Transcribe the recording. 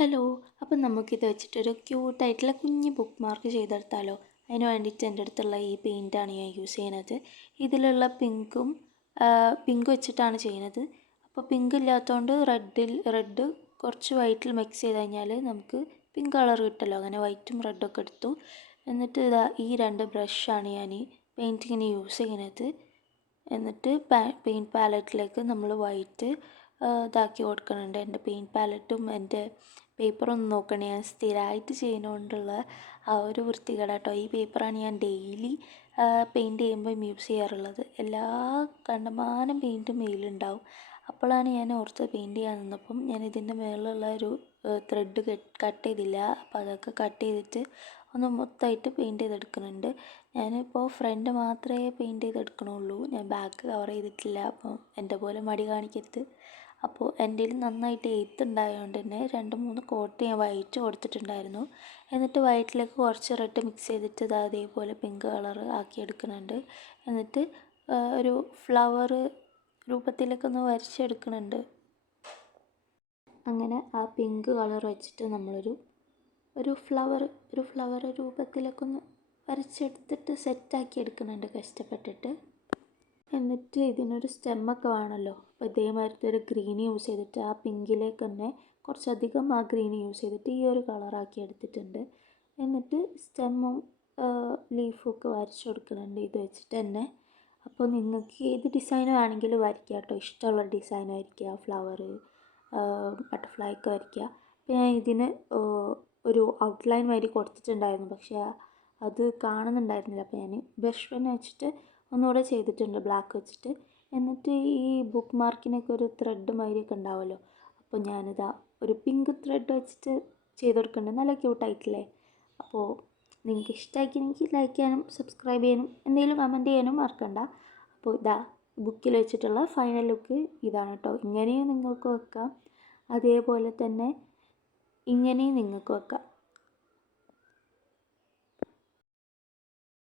Hello. അപ്പം നമുക്കിത് വെച്ചിട്ടൊരു ക്യൂട്ടായിട്ടുള്ള കുഞ്ഞ് ബുക്ക് മാർക്ക് ചെയ്തെടുത്താലോ? അതിന് വേണ്ടിയിട്ട് എൻ്റെ അടുത്തുള്ള ഈ പെയിൻറ്റാണ് ഞാൻ യൂസ് ചെയ്യണത്. ഇതിലുള്ള പിങ്ക് വെച്ചിട്ടാണ് ചെയ്യുന്നത്. അപ്പോൾ പിങ്ക് ഇല്ലാത്തതുകൊണ്ട് റെഡ് കുറച്ച് വൈറ്റിൽ മിക്സ് ചെയ്ത് കഴിഞ്ഞാൽ നമുക്ക് പിങ്ക് കളർ കിട്ടുമല്ലോ. അങ്ങനെ വൈറ്റും റെഡൊക്കെ എടുത്തു. എന്നിട്ട് ഈ രണ്ട് ബ്രഷാണ് ഞാൻ പെയിൻറ്റിങ്ങിന് യൂസ് ചെയ്യുന്നത്. എന്നിട്ട് പെയിൻറ്റ് പാലറ്റിലേക്ക് നമ്മൾ വൈറ്റ് ഇതാക്കി കൊടുക്കുന്നുണ്ട്. എൻ്റെ പെയിൻറ്റ് പാലറ്റും എൻ്റെ പേപ്പറൊന്നും നോക്കണേ, ഞാൻ സ്ഥിരമായിട്ട് ചെയ്യുന്നതുകൊണ്ടുള്ള ആ ഒരു വൃത്തികേട് കേട്ടോ. ഈ പേപ്പറാണ് ഞാൻ ഡെയിലി പെയിൻറ്റ് ചെയ്യുമ്പോൾ യൂസ് ചെയ്യാറുള്ളത്. എല്ലാ കണ്ടമാനം പെയിൻറ്റും മെയിലുണ്ടാവും. അപ്പോഴാണ് ഞാൻ ഓർത്ത് പെയിൻറ്റ് ചെയ്യാൻ നിന്നപ്പം ഞാൻ ഇതിൻ്റെ മേളിലുള്ള ഒരു ത്രെഡ് കട്ട് ചെയ്തില്ല. അപ്പോൾ അതൊക്കെ കട്ട് ചെയ്തിട്ട് ഒന്ന് മൊത്തമായിട്ട് പെയിൻറ്റ് ചെയ്തെടുക്കുന്നുണ്ട്. ഞാനിപ്പോൾ ഫ്രണ്ട് മാത്രമേ പെയിൻറ്റ് ചെയ്തെടുക്കണുള്ളൂ. ഞാൻ ബാക്ക് കവർ ചെയ്തിട്ടില്ല. അപ്പം എൻ്റെ പോലെ മടി കാണിക്കരുത്. അപ്പോൾ എൻ്റെ കയ്യിൽ നന്നായിട്ട് എഴുത്തുണ്ടായതുകൊണ്ട് തന്നെ 2-3 കോട്ട് ഞാൻ വൈറ്റ് കൊടുത്തിട്ടുണ്ടായിരുന്നു. എന്നിട്ട് വൈറ്റിലേക്ക് കുറച്ച് റെഡ് മിക്സ് ചെയ്തിട്ട് ഇത് അതേപോലെ പിങ്ക് കളർ ആക്കി എടുക്കുന്നുണ്ട്. എന്നിട്ട് ഒരു ഫ്ലവർ രൂപത്തിലേക്കൊന്ന് വരച്ചെടുക്കുന്നുണ്ട്. അങ്ങനെ ആ പിങ്ക് കളർ വെച്ചിട്ട് നമ്മളൊരു ഫ്ലവർ രൂപത്തിലേക്കൊന്ന് വരച്ചെടുത്തിട്ട് സെറ്റാക്കി എടുക്കുന്നുണ്ട് കഷ്ടപ്പെട്ടിട്ട്. എന്നിട്ട് ഇതിനൊരു സ്റ്റെമ്മൊക്കെ വേണമല്ലോ. അപ്പോൾ ഇതേമാതിരത്തെ ഒരു ഗ്രീൻ യൂസ് ചെയ്തിട്ട് ആ പിങ്കിലേക്ക് തന്നെ കുറച്ചധികം ആ ഗ്രീൻ യൂസ് ചെയ്തിട്ട് ഈ ഒരു കളറാക്കി എടുത്തിട്ടുണ്ട്. എന്നിട്ട് സ്റ്റെമ്മും ലീഫും ഒക്കെ വരച്ചു കൊടുക്കുന്നുണ്ട് ഇത് വെച്ചിട്ട് തന്നെ. അപ്പോൾ നിങ്ങൾക്ക് ഏത് ഡിസൈൻ വേണമെങ്കിലും വരയ്ക്കുക കേട്ടോ. ഇഷ്ടമുള്ള ഡിസൈൻ വരയ്ക്കുക, ഫ്ലവർ, ബട്ടർഫ്ലൈ ഒക്കെ വരയ്ക്കുക. അപ്പോൾ ഞാൻ ഇതിന് ഒരു ഔട്ട്ലൈൻ വരി കൊടുത്തിട്ടുണ്ടായിരുന്നു, പക്ഷേ അത് കാണുന്നുണ്ടായിരുന്നില്ല. അപ്പോൾ ഞാൻ ബ്രഷ് പെൻ വെച്ചിട്ട് ഒന്നുകൂടെ ചെയ്തിട്ടുണ്ട് ബ്ലാക്ക് വെച്ചിട്ട്. എന്നിട്ട് ഈ ബുക്ക് മാർക്കിനൊക്കെ ഒരു ത്രെഡ് മാതിരിയൊക്കെ ഉണ്ടാവുമല്ലോ, അപ്പോൾ ഞാനിതാ ഒരു പിങ്ക് ത്രെഡ് വെച്ചിട്ട് ചെയ്ത് കൊടുക്കുന്നുണ്ട്. നല്ല ക്യൂട്ടായിട്ടില്ലേ? അപ്പോൾ നിങ്ങൾക്ക് ഇഷ്ടമാക്കിയെങ്കിൽ ലൈക്ക് ചെയ്യാനും സബ്സ്ക്രൈബ് ചെയ്യാനും എന്തെങ്കിലും കമൻറ്റ് ചെയ്യാനും മറക്കണ്ട. അപ്പോൾ ഇതാ ബുക്കിൽ വെച്ചിട്ടുള്ള ഫൈനൽ ലുക്ക് ഇതാണ് കേട്ടോ. ഇങ്ങനെയും നിങ്ങൾക്ക് വെക്കാം, അതേപോലെ തന്നെ ഇങ്ങനെയും നിങ്ങൾക്ക് വെക്കാം.